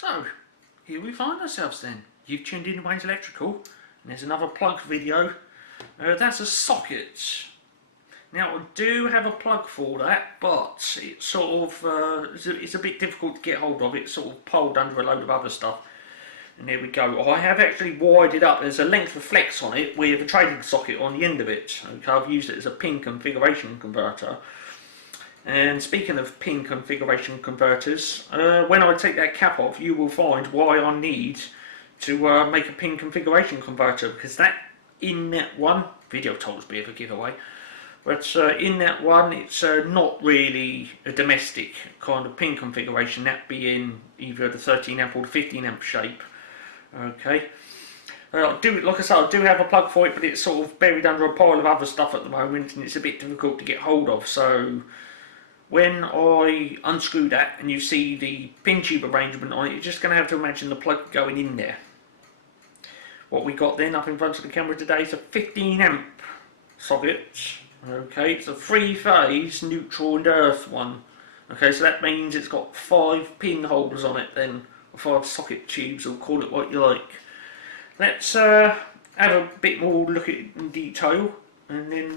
So, here we find ourselves then. You've tuned in to Wayne's Electrical, and there's another plug video. That's a socket. Now I do have a plug for that, but it's sort of, it's a bit difficult to get hold of. It's sort of piled under a load of other stuff. And there we go. I have actually wired it up. There's a length of flex on it with a trading socket on the end of it. Okay, I've used it as a pin configuration converter. And speaking of pin configuration converters, when I take that cap off, you will find why I need to make a pin configuration converter, because that in that one video told us a bit of a giveaway, but in that one it's not really a domestic kind of pin configuration, that being either the 13 amp or the 15 amp shape. Okay. Like I said, I do have a plug for it, but it's sort of buried under a pile of other stuff at the moment, and it's a bit difficult to get hold of. So when I unscrew that and you see the pin tube arrangement on it, you're just going to have to imagine the plug going in there. What we got then up in front of the camera today is a 15 amp socket. Okay, it's a 3-phase neutral and earth one. Okay, so that means it's got 5 pin holders on it then, or 5 socket tubes, or call it what you like. Let's have a bit more look at it in detail, and then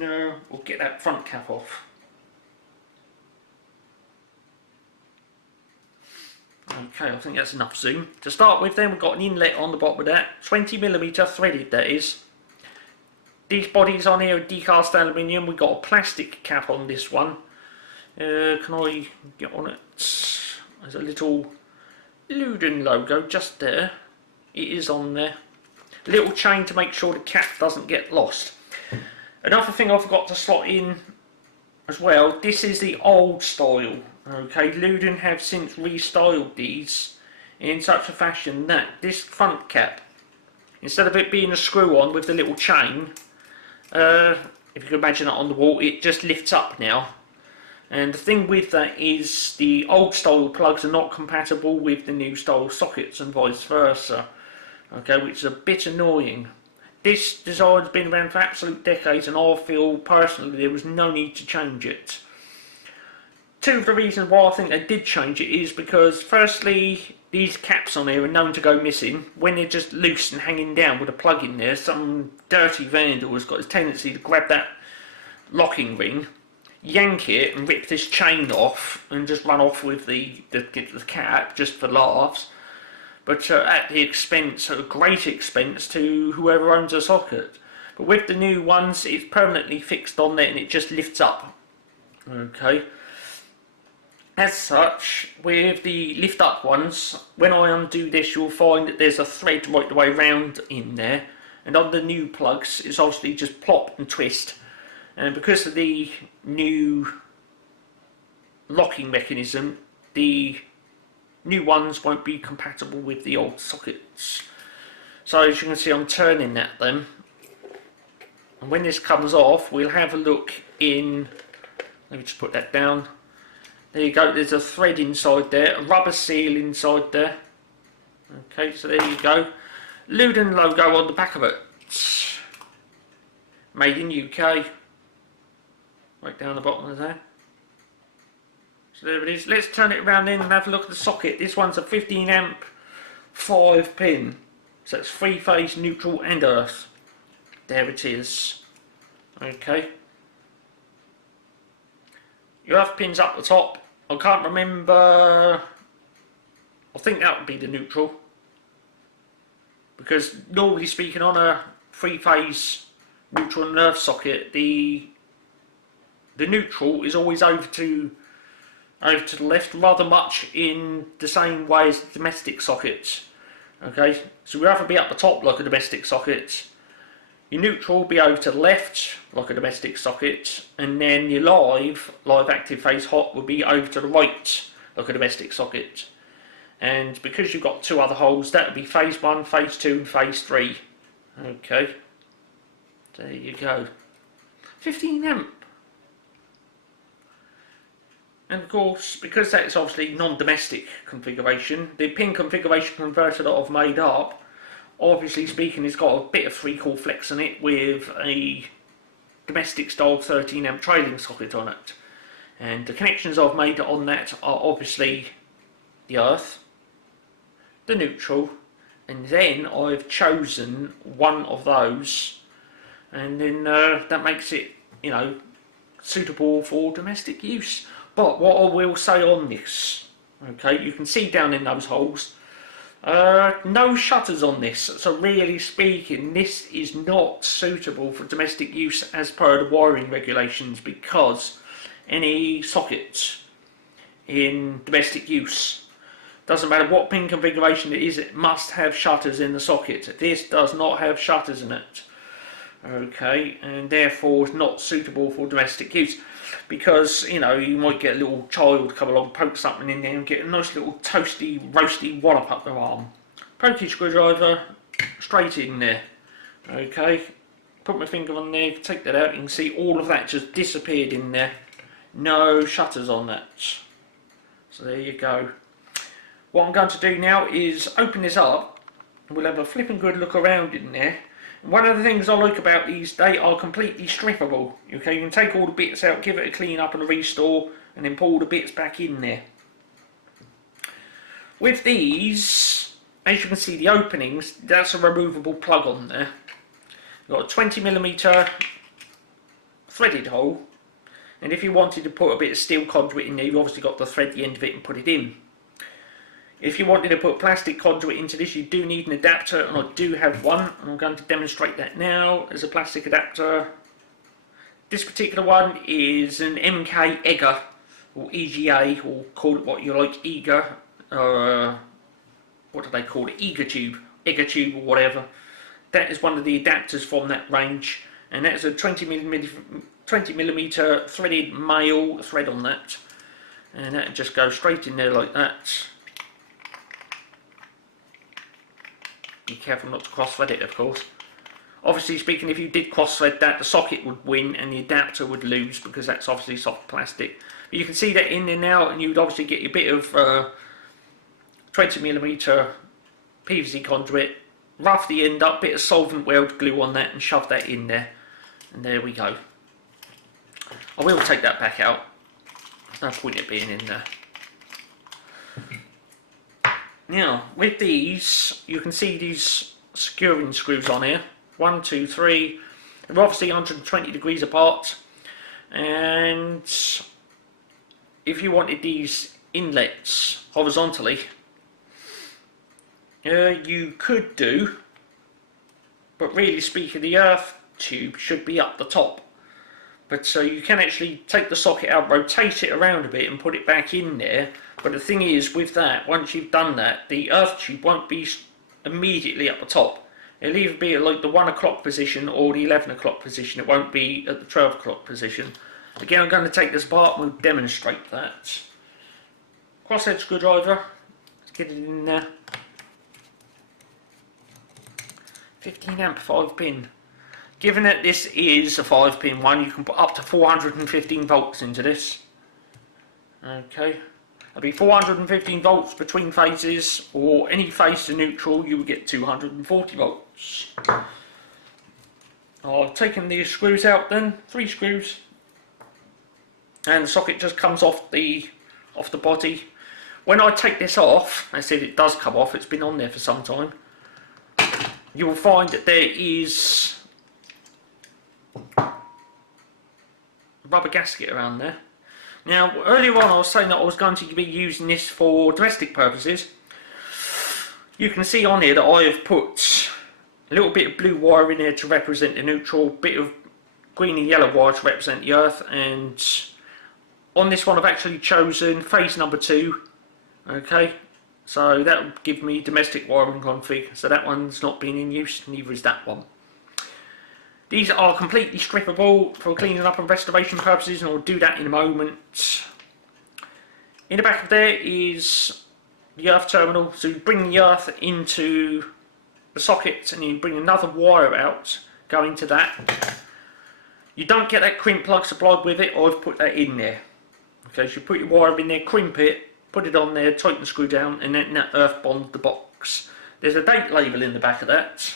we'll get that front cap off. Okay, I think that's enough zoom. To start with then, we've got an inlet on the bottom of that, 20mm threaded that is. These bodies on here are decast aluminium. We've got a plastic cap on this one. Can I get on it? There's a little Lewden logo just there. It is on there. A little chain to make sure the cap doesn't get lost. Another thing I forgot to slot in as well, this is the old style. Okay, Lewden have since restyled these in such a fashion that this front cap, instead of it being a screw on with the little chain, if you can imagine it on the wall, it just lifts up now. And the thing with that is the old style plugs are not compatible with the new style sockets and vice versa. Okay, which is a bit annoying. This design's been around for absolute decades, and I feel personally there was no need to change it. Two of the reasons why I think they did change it is because, firstly, these caps on here are known to go missing when they're just loose and hanging down with a plug in there. Some dirty vandal has got his tendency to grab that locking ring, yank it and rip this chain off and just run off with the cap just for laughs, but at the expense, at a great expense to whoever owns a socket. But with the new ones, it's permanently fixed on there and it just lifts up. Okay. As such, with the lift up ones, when I undo this, you'll find that there's a thread right the way round in there, and on the new plugs it's obviously just plop and twist. And because of the new locking mechanism, the new ones won't be compatible with the old sockets. So as you can see, I'm turning that then, and when this comes off, we'll have a look in. Let me just put that down. There you go, there's a thread inside there, a rubber seal inside there. Okay, so there you go. Lewden logo on the back of it. Made in UK. Right down the bottom of there. So there it is. Let's turn it around then and have a look at the socket. This one's a 15 amp 5 pin. So it's 3-phase neutral and earth. There it is. Okay. Your earth pin's up the top. I can't remember. I think that would be the neutral, because normally speaking, on a 3-phase neutral and earth socket, the neutral is always over to the left, rather much in the same way as the domestic sockets. Okay, so we'll either be up the top like a domestic socket. Your neutral will be over to the left, like a domestic socket, and then your live active phase hot will be over to the right, like a domestic socket. And because you've got 2 other holes, that will be phase 1, phase 2, and phase 3. Okay, there you go. 15 amp. And of course, because that's obviously non-domestic configuration, the pin configuration converter that I've made up, obviously speaking, it's got a bit of 3-core flex on it with a domestic style 13 amp trailing socket on it. And the connections I've made on that are obviously the earth, the neutral, and then I've chosen one of those, and then that makes it, you know, suitable for domestic use. But what I will say on this, okay, you can see down in those holes, no shutters on this, so really speaking this is not suitable for domestic use as per the wiring regulations, because any sockets in domestic use, doesn't matter what pin configuration it is, it must have shutters in the socket. This does not have shutters in it, okay, and therefore it's not suitable for domestic use, because, you know, you might get a little child come along, poke something in there and get a nice little toasty, roasty wallop up their arm. Pokey screwdriver straight in there, okay, put my finger on there, take that out, you can see all of that just disappeared in there. No shutters on that, so there you go. What I'm going to do now is open this up, and we'll have a flipping good look around in there. And one of the things I like about these, they are completely strippable. Okay, you can take all the bits out, give it a clean up and a restore, and then pull the bits back in there. With these, as you can see, the openings, that's a removable plug on there. You've got a 20mm threaded hole, and if you wanted to put a bit of steel conduit in there, you've obviously got to thread the end of it and put it in. If you wanted to put plastic conduit into this, you do need an adapter, and I do have one, and I'm going to demonstrate that now as a plastic adapter. This particular one is an MK EGA, or EGA, or call it what you like, EGA, what do they call it, EGA tube, or whatever. That is one of the adapters from that range, and that's a 20mm threaded male thread on that, and that just goes straight in there like that. Be careful not to cross thread it, of course. Obviously speaking, if you did cross thread that, the socket would win and the adapter would lose, because that's obviously soft plastic. But you can see that in there now, and you would obviously get your bit of 20mm PVC conduit, rough the end up, bit of solvent weld glue on that, and shove that in there, and there we go. I will take that back out, there's no point in it being in there. Now, with these, you can see these securing screws on here. 1, 2, 3. They're obviously 120 degrees apart. And if you wanted these inlets horizontally, you could do. But really speaking, the earth tube should be up the top. But so you can actually take the socket out, rotate it around a bit and put it back in there. But the thing is, with that, once you've done that, the earth tube won't be immediately at the top. It'll either be at like the 1 o'clock position or the 11 o'clock position. It won't be at the 12 o'clock position. Again, I'm going to take this apart and we'll demonstrate that. Crosshead screwdriver, let's get it in there. 15 amp 5 pin. Given that this is a 5 pin one, you can put up to 415 volts into this. Okay. It'll be 415 volts between phases, or any phase to neutral you will get 240 volts. I've taken these screws out then, 3 screws, and the socket just comes off the body. When I take this off, I said it does come off, it's been on there for some time, you will find that there is a rubber gasket around there. Now, earlier on I was saying that I was going to be using this for domestic purposes. You can see on here that I have put a little bit of blue wire in there to represent the neutral, bit of green and yellow wire to represent the earth, and on this one I've actually chosen phase number 2. Okay, so that would give me domestic wiring config, so that one's not been in use, neither is that one. These are completely strippable for cleaning up and restoration purposes, and I'll do that in a moment. In the back of there is the earth terminal, so you bring the earth into the socket and you bring another wire out going to that. You don't get that crimp plug supplied with it, I've put that in there. Okay, so you put your wire in there, crimp it, put it on there, tighten the screw down, and then that earth bonds the box. There's a date label in the back of that.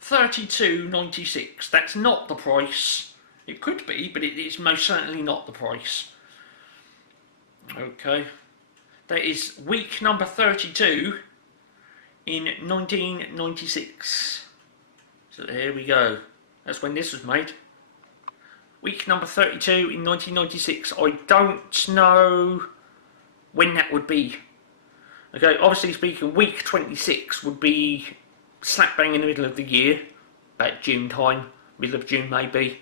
32.96. That's not the price It could be, but it is most certainly not the price. Okay, that is week number 32 in 1996. So here we go. That's when this was made. Week number 32 in 1996. I don't know when that would be. Okay, obviously speaking, week 26 would be slap bang in the middle of the year, about June time, middle of June maybe.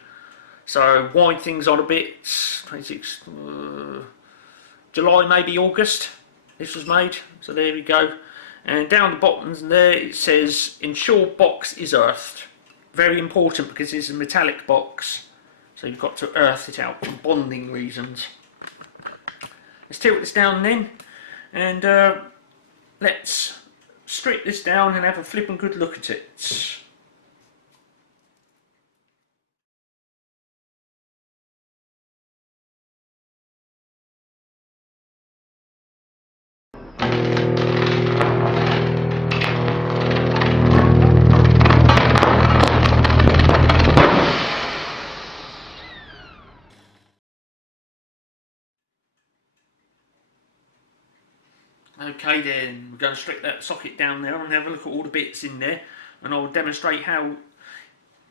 So wind things on a bit. 26, July maybe August. This was made. So there we go. And down the bottom there it says ensure box is earthed. Very important because it's a metallic box. So you've got to earth it out for bonding reasons. Let's tilt this down then, and let's strip this down and have a flippin' good look at it. Okay then, we're going to strip that socket down there and have a look at all the bits in there, and I'll demonstrate how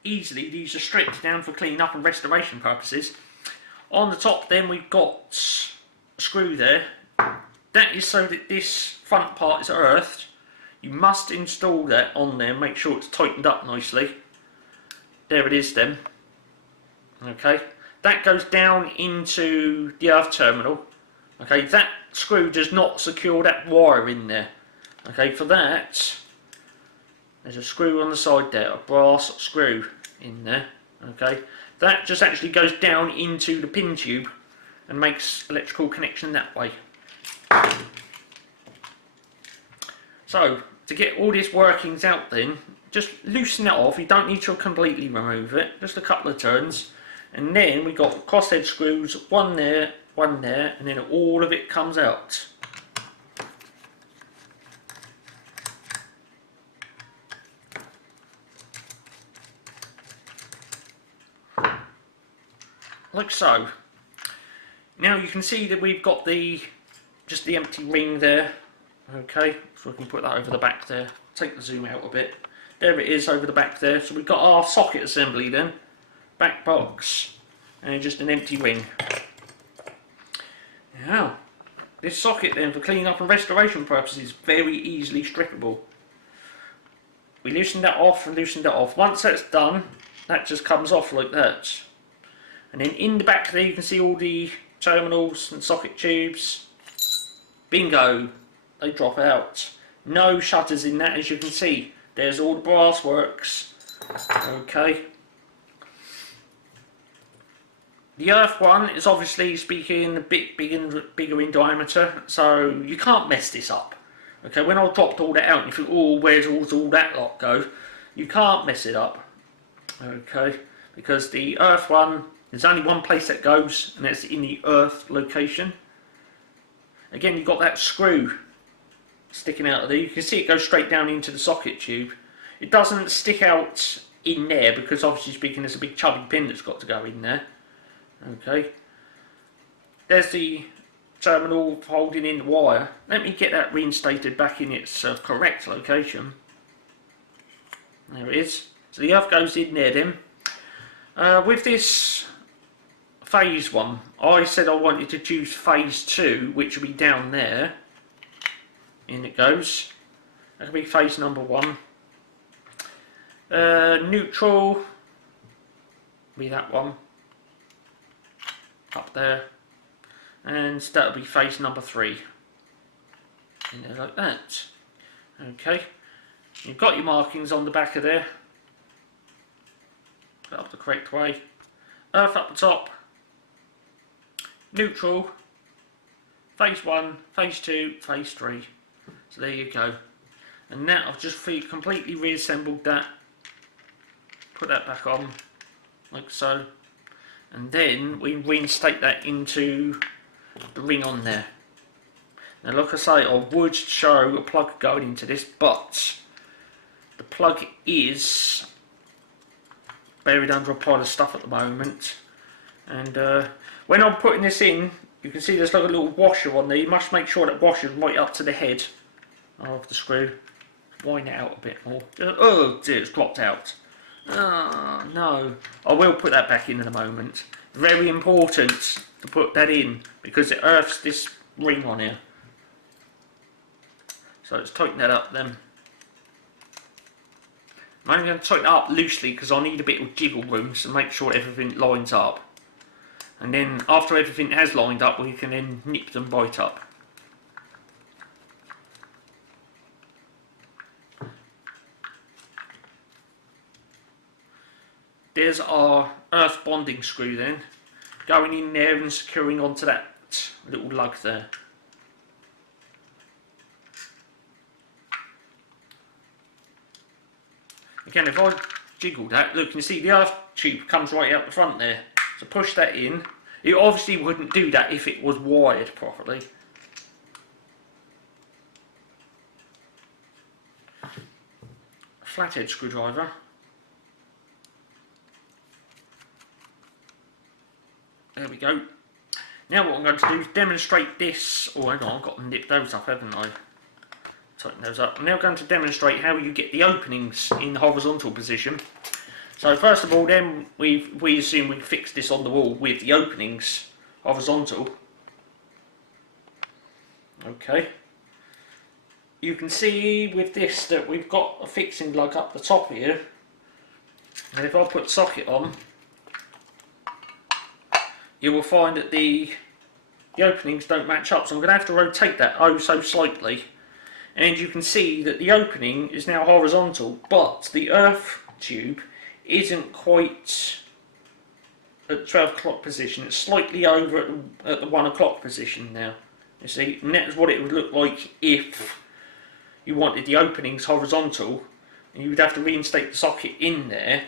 easily these are stripped down for clean up and restoration purposes. On the top then we've got a screw there. That is so that this front part is earthed. You must install that on there and make sure it's tightened up nicely. There it is then. Okay, that goes down into the earth terminal. Okay, that screw does not secure that wire in there. Okay, for that, there's a screw on the side there, a brass screw in there. Okay, that just actually goes down into the pin tube and makes electrical connection that way. So, to get all these workings out then, just loosen it off. You don't need to completely remove it, just a couple of turns. And then we've got crosshead screws, one there, and then all of it comes out. Like so. Now you can see that we've got just the empty ring there. Okay, so we can put that over the back there. Take the zoom out a bit. There it is over the back there. So we've got our socket assembly then. Back box and just an empty ring. Now, this socket then for clean up and restoration purposes is very easily strippable. We loosened that off and loosened that off. Once that's done, that just comes off like that. And then in the back there you can see all the terminals and socket tubes. Bingo! They drop out. No shutters in that, as you can see. There's all the brass works. Okay. The earth one is obviously speaking a bit bigger in diameter, so you can't mess this up. Okay, when I dropped all that out and you think, oh, where's all that lot go? You can't mess it up. Okay, because the earth one, there's only one place that goes, and that's in the earth location. Again, you've got that screw sticking out of there. You can see it goes straight down into the socket tube. It doesn't stick out in there because obviously speaking there's a big chubby pin that's got to go in there. Okay, there's the terminal holding in the wire. Let me get that reinstated back in its correct location. There it is. So the earth goes in there then. With this phase one, I said I wanted to choose phase 2, which will be down there. In it goes. That'll be phase number 1. Neutral, be that one. Up there, and that'll be phase number 3 in there like that. Okay, you've got your markings on the back of there. Put it up the correct way. Earth up the top. Neutral. Phase 1, phase 2, phase 3. So there you go. And now I've just completely reassembled that. Put that back on like so. And then we reinstate that into the ring on there. Now like I say, I would show a plug going into this, but the plug is buried under a pile of stuff at the moment. And when I'm putting this in, you can see there's like a little washer on there. You must make sure that washer's right up to the head of the screw. Wind it out a bit more. Oh dear, it's dropped out. Oh no. I will put that back in a moment. Very important to put that in because it earths this ring on here. So let's tighten that up then. I'm only going to tighten it up loosely because I need a bit of jiggle room to make sure everything lines up. And then after everything has lined up, we can then nip them right up. There's our earth bonding screw then, going in there and securing onto that little lug there. Again, if I jiggle that, look, you can see the earth tube comes right out the front there. So push that in. It obviously wouldn't do that if it was wired properly. Flathead screwdriver. There we go. Now what I'm going to do is demonstrate this. Oh, hang on, I've got to nip those up, haven't I? Tighten those up. I'm now going to demonstrate how you get the openings in the horizontal position. So first of all, then we assume we fix this on the wall with the openings horizontal. Okay. You can see with this that we've got a fixing lug up the top here. And if I put the socket on, you will find that the openings don't match up. So I'm going to have to rotate that oh so slightly. And you can see that the opening is now horizontal, but the earth tube isn't quite at the 12 o'clock position. It's slightly over at the 1 o'clock position now. You see, and that's what it would look like if you wanted the openings horizontal, and you would have to reinstate the socket in there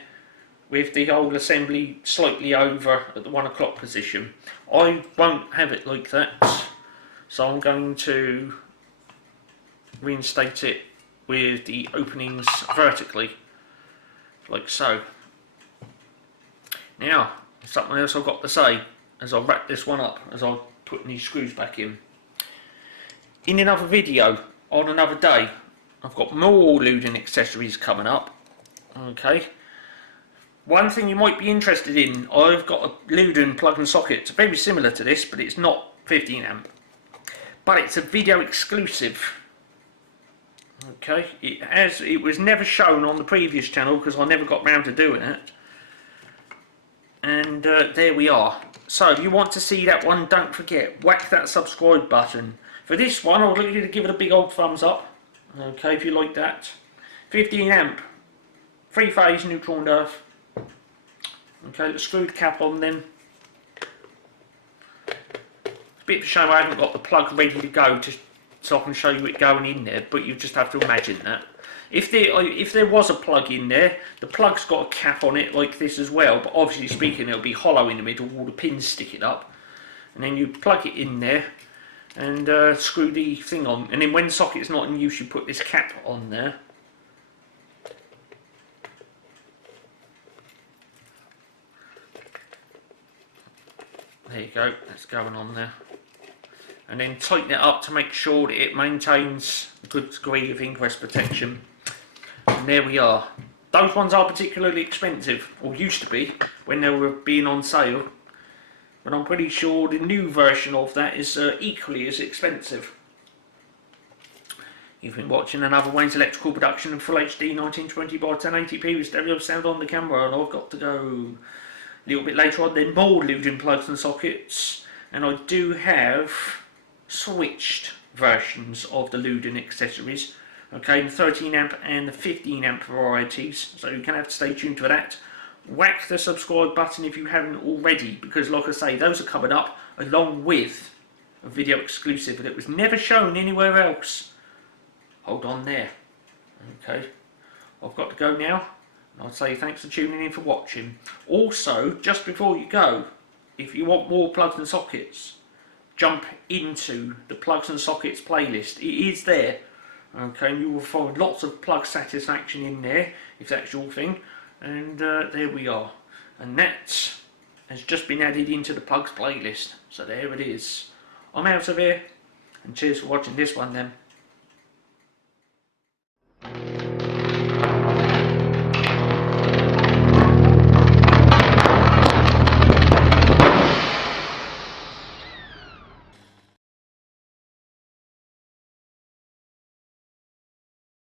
with the whole assembly slightly over at the 1 o'clock position. I won't have it like that, so I'm going to reinstate it with the openings vertically, like so. Now, something else I've got to say as I wrap this one up, as I put these screws back in. In another video, on another day, I've got more Lewden accessories coming up. Okay. One thing you might be interested in, I've got a Lewden plug and socket. It's very similar to this, but it's not 15 amp. But it's a video exclusive. Okay, it was never shown on the previous channel because I never got round to doing it. And there we are. So if you want to see that one, don't forget, whack that subscribe button. For this one, I would like you to give it a big old thumbs up. Okay, if you like that. 15 amp, 3-phase neutral and earth. Okay, the screwed cap on then. It's a bit of a shame I haven't got the plug ready to go so I can show you it going in there, but you just have to imagine that. If there was a plug in there, the plug's got a cap on it like this as well, but obviously speaking it'll be hollow in the middle, all the pins sticking up. And then you plug it in there and screw the thing on, and then when the socket's not in use you put this cap on there. There you go, that's going on there. And then tighten it up to make sure that it maintains a good degree of ingress protection. And there we are. Those ones are particularly expensive, or used to be, when they were being on sale. But I'm pretty sure the new version of that is equally as expensive. You've been watching another Wayne's Electrical production in Full HD 1920 by 1080p with stereo sound on the camera, and I've got to go. A little bit later on then more Lewden plugs and sockets, and I do have switched versions of the Lewden accessories, okay, the 13 amp and the 15 amp varieties, so you're going to have to stay tuned for that. Whack the subscribe button if you haven't already, because like I say, those are coming up along with a video exclusive that was never shown anywhere else. Hold on there. Okay, I've got to go now. I'd say thanks for tuning in for watching. Also, just before you go, if you want more plugs and sockets, jump into the plugs and sockets playlist. It is there. Okay, and you will find lots of plug satisfaction in there, if that's your thing. And there we are. And that has just been added into the Pugs playlist. So there it is. I'm out of here, and cheers for watching this one then.